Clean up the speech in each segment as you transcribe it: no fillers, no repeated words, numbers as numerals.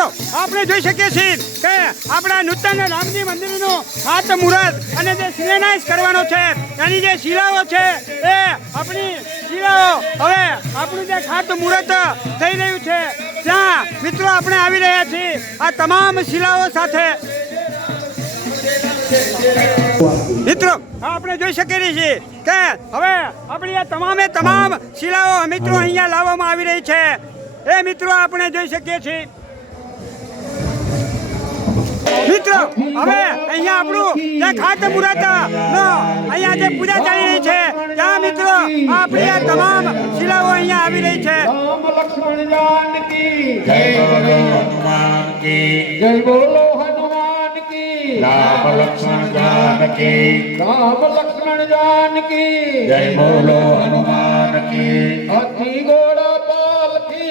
મિત્રો આપણે જોઈ શકીએ છીએ કે આપણા નૂતન રામજી મંદિરનો ખાતમુહૂર્ત અને જે શિલાન્યાસ કરવાનો છે એની જે શિલાઓ છે એ આપણી શિલાઓ હવે આપણું જે ખાતમુહૂર્ત થઈ રહ્યું છે ત્યાં મિત્રો આપણે આવી રહ્યા છીએ આ તમામ શિલાઓ સાથે। મિત્રો આપણે જોઈ શકીએ છીએ કે હવે આપણી આ તમામ શિલાઓ મિત્રો અહીંયા લાવવામાં આવી રહી છે એ મિત્રો આપણે જોઈ શકીએ છીએ। મિત્રો હવે અહીંયા આપણું જે ખાતમુહૂર્ત અહીંયા જે પૂજા ચાલી રહી છે ત્યાં મિત્રો આપણી આ તમામ શિલાઓ અહીંયા આવી રહી છે। राम लक्ष्मण जानकी राम लक्ष्मण जानकी जय बोलो हनुमान की हाथी घोड़ा पाल की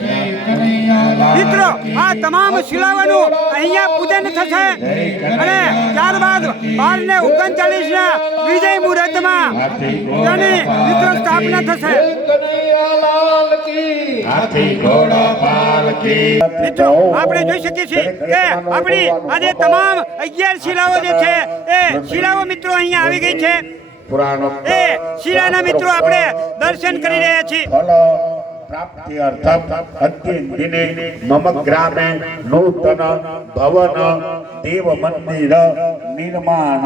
जय कन्हैया। મિત્રો આ તમામ શિલાઓનું અહીંયા પૂજન થશે અને ત્યારબાદ 12 ને 39 ના વિજય મુહૂર્તમાં તેની મિત્રો સ્થાપના થશે। हाथी घोड़ा पाल की મિત્રો આપણે જોઈ શકીએ છીએ કે આપણી આજે તમામ 11 શિલાઓ જે છે એ શિલાઓ મિત્રો અહીંયા આવી ગઈ છે એ શિલાના મિત્રો આપણે દર્શન કરી રહ્યા છીએ। प्राप्ति अर्थम अंतिम दिने मम ग्रामे नूतन भवन देव मंदिर निर्माण।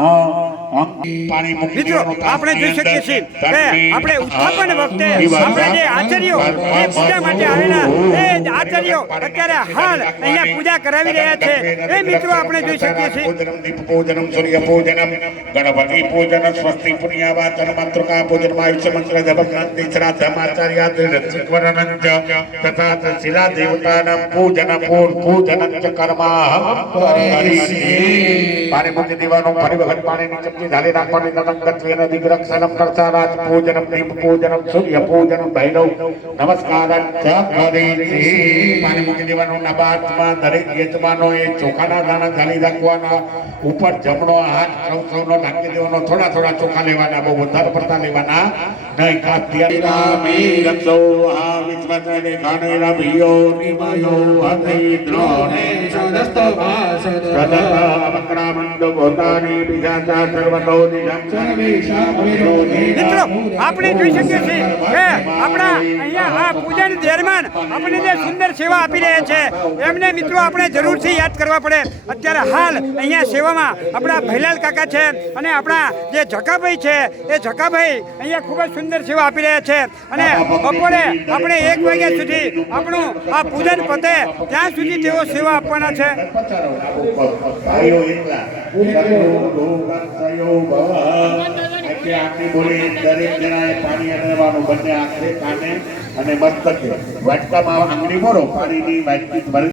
મિત્રો આપણે જોઈ શકીએ છીએ કે આપણે ઉત્થાપન વખતે આપણે જે આચાર્યો એ પૂજા માટે આવેલા એ આચાર્યો અત્યારે હાલ અહીંયા પૂજા કરાવી રહ્યા છે એ મિત્રો આપણે જોઈ શકીએ છીએ। દીપ પૂજનમ સૂર્ય પૂજનમ ગણપતિ પૂજન સ્વસ્તિ પુણ્યવાચન મંત્રકા પૂજન આયુષ્ય મંત્ર જપગ્રંથિ શ્રાદ્ધમાચાર્ય ऋत्विकवर्णञ्च तथा शिला देवतानां पूजन पूजन च कर्माहं करिष्ये। पारिपति दीवानो परिवहन पाणिनि चपटी धाले नाखपानि नतंगत्वेन दिग्रक्षणं कर्ताराज पूजनं दीप पूजनं सूर्य पूजनं भैरव नमस्कारं च करिष्ये। पारिपति दीवानो नबातમાં દરેક યજમાનો એ ચોખાના દાણા ધાલી રાખવાના ઉપર જમણો હાથ સૌનો ઢાંકી દેવાનો થોડા થોડા ચોખા લેવાના બહુ વધારે પડતા લેવાના નહીં ખાસ રામી રક્ષો આ વિશ્વને ખાને રવિયો નિમયો હતઈ દ્રોણે સદસ્ત ભાષદ સદા અમકરામંડ ભોતાની બિજાતા સર્વતો નિજમ સર્વેશા વિરોધી। મિત્રો આપણે જોઈ શકીએ છીએ કે આપણા અહીંયા આ પૂજન દરમિયાન આપણે જે સુંદર સેવા આપી રહ્યા છે એમને મિત્રો આપણે જરૂરથી યાદ કરવા પડે। અત્યારે હાલ અહીંયા સેવામાં આપણા ભૈલાલ કાકા છે અને આપણા જે ઝકાભાઈ છે એ ઝકાભાઈ અહીંયા ખૂબ જ સુંદર સેવા આપી રહ્યા છે અને બપોરે આપણે 1 વાગ્યા સુધી આપણું આ પૂજન પતે ત્યાં સુધી તેઓ સેવા આપવાના છે। આખી બોલી દરેક જણાએ પાણી અડવાનું બંને આખરે કાને અને મસ્તકે વાટકામાં આંગળી મોરો પાણીની વાટકી ભરી